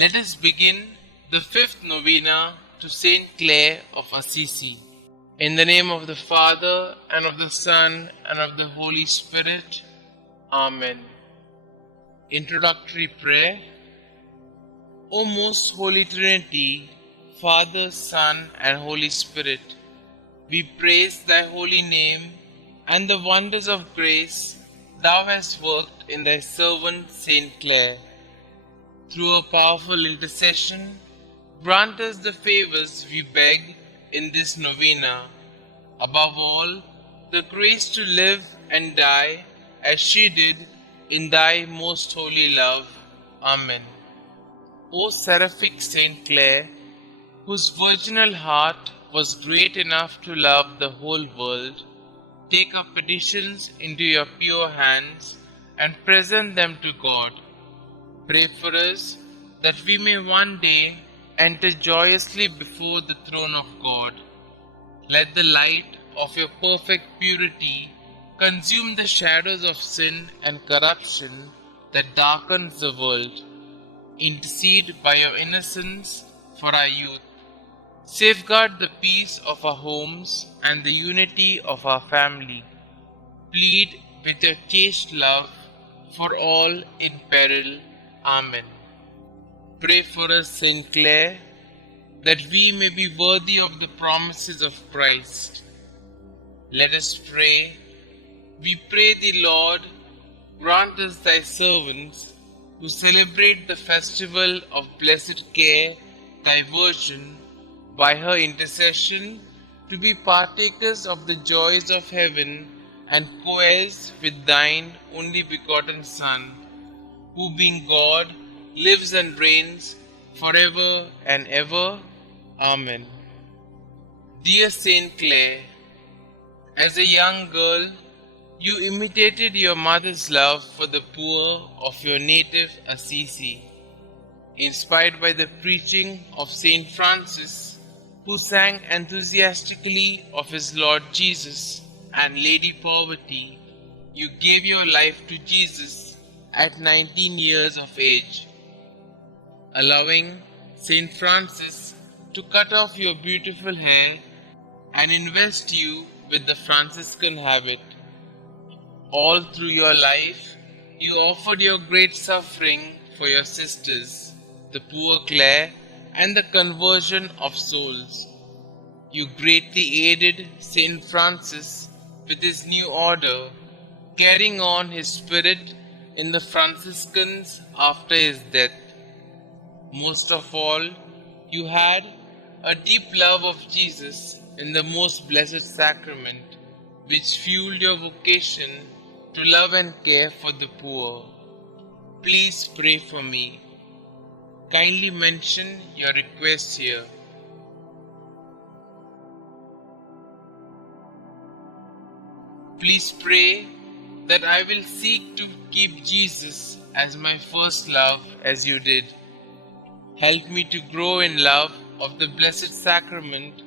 Let us begin the fifth novena to St Clare of Assisi. In the name of the Father, and of the Son, and of the Holy Spirit. Amen. Introductory Prayer. O most Holy Trinity, Father, Son, and Holy Spirit, we praise thy holy name and the wonders of grace thou hast worked in thy servant St Clare. Through a powerful intercession, grant us the favors we beg in this novena. Above all, the grace to live and die as she did in thy most holy love. Amen. O seraphic St Clare, whose virginal heart was great enough to love the whole world, take our petitions into your pure hands and present them to God. Pray for us that we may one day enter joyously before the throne of God. Let the light of your perfect purity consume the shadows of sin and corruption that darkens the world. Intercede by your innocence for our youth. Safeguard the peace of our homes and the unity of our family. Plead with your chaste love for all in peril. Amen. Pray for us, St. Clare, that we may be worthy of the promises of Christ. Let us pray. We pray thee, Lord, grant us thy servants, who celebrate the festival of blessed Clare, thy Virgin, by her intercession, to be partakers of the joys of heaven and co-heirs with thine only begotten Son, who being God, lives and reigns forever and ever. Amen. Dear St. Clare, as a young girl, you imitated your mother's love for the poor of your native Assisi. Inspired by the preaching of St. Francis, who sang enthusiastically of his Lord Jesus and Lady Poverty, you gave your life to Jesus at 19 years of age, allowing St. Francis to cut off your beautiful hair and invest you with the Franciscan habit. All through your life, you offered your great suffering for your sisters, the poor Clare, and the conversion of souls. You greatly aided St. Francis with his new order, carrying on his spirit in the Franciscans after his death. Most of all, you had a deep love of Jesus in the most blessed sacrament, which fueled your vocation to love and care for the poor. Please pray for me. Kindly mention your requests here. Please pray that I will seek to keep Jesus as my first love as you did. Help me to grow in love of the Blessed Sacrament,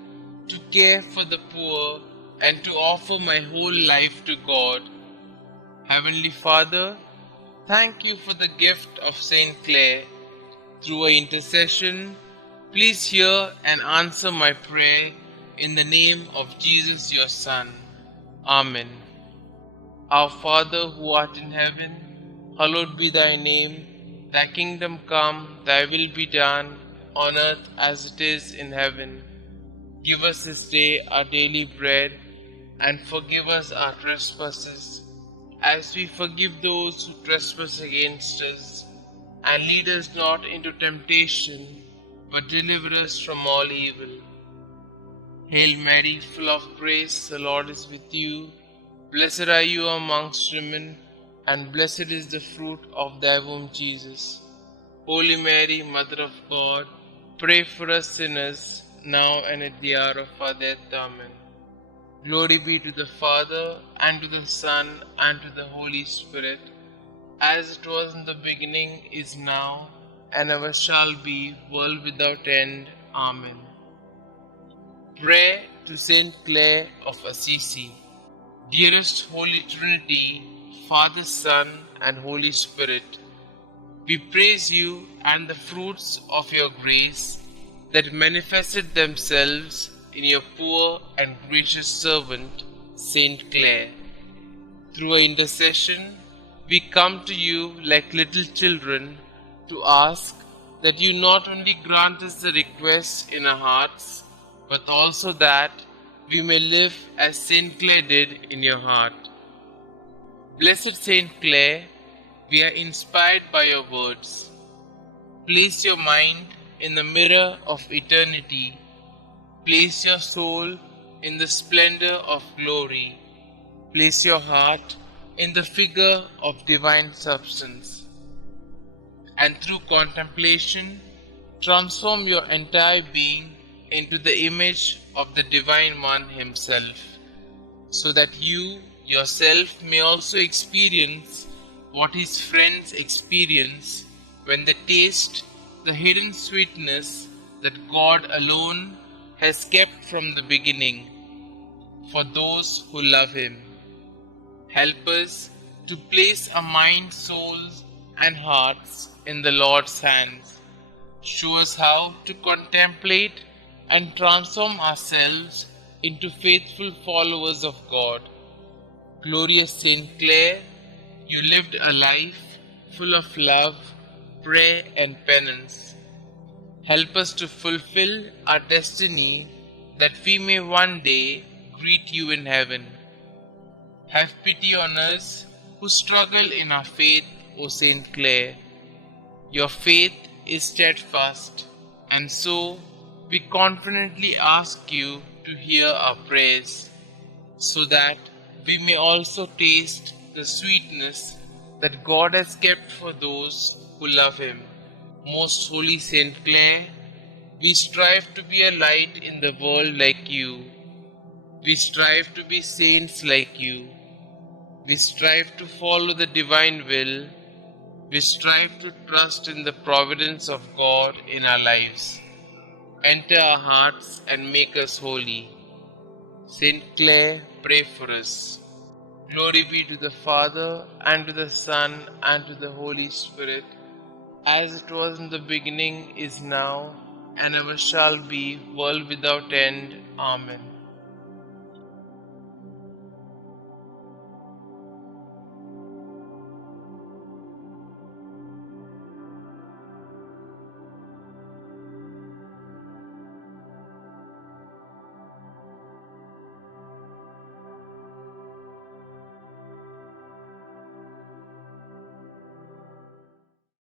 to care for the poor, and to offer my whole life to God. Heavenly Father, thank you for the gift of St. Clare. Through her intercession, please hear and answer my prayer in the name of Jesus your Son. Amen. Our Father who art in heaven, hallowed be thy name. Thy kingdom come, thy will be done, on earth as it is in heaven. Give us this day our daily bread, and forgive us our trespasses, as we forgive those who trespass against us. And lead us not into temptation, but deliver us from all evil. Hail Mary, full of grace, the Lord is with you. Blessed are you amongst women, and blessed is the fruit of thy womb, Jesus. Holy Mary, Mother of God, pray for us sinners, now and at the hour of our death. Amen. Glory be to the Father, and to the Son, and to the Holy Spirit, as it was in the beginning, is now, and ever shall be, world without end. Amen. Prayer to St. Clare of Assisi. Dearest Holy Trinity, Father, Son, and Holy Spirit, We praise you and the fruits of your grace that manifested themselves in your poor and gracious servant, St Clare. Through her intercession, we come to you like little children to ask that you not only grant us the requests in our hearts, but also that we may live as St Clare did in your heart. Blessed St Clare, we are inspired by your words. Place your mind in the mirror of eternity. Place your soul in the splendor of glory. Place your heart in the figure of divine substance. And through contemplation, transform your entire being into the image of the Divine One Himself, so that you yourself may also experience what His friends experience when they taste the hidden sweetness that God alone has kept from the beginning for those who love Him. Help us to place our minds, souls, and hearts in the Lord's hands. Show us how to contemplate and transform ourselves into faithful followers of God. Glorious St. Clare, you lived a life full of love, prayer, and penance. Help us to fulfill our destiny that we may one day greet you in heaven. Have pity on us who struggle in our faith, O St. Clare. Your faith is steadfast, and so we confidently ask you to hear our prayers, so that we may also taste the sweetness that God has kept for those who love Him. Most Holy St. Clare, we strive to be a light in the world like you. We strive to be saints like you. We strive to follow the divine will. We strive to trust in the providence of God in our lives. Enter our hearts and make us holy. St. Clare, pray for us. Glory be to the Father, and to the Son, and to the Holy Spirit, as it was in the beginning, is now, and ever shall be, world without end. Amen.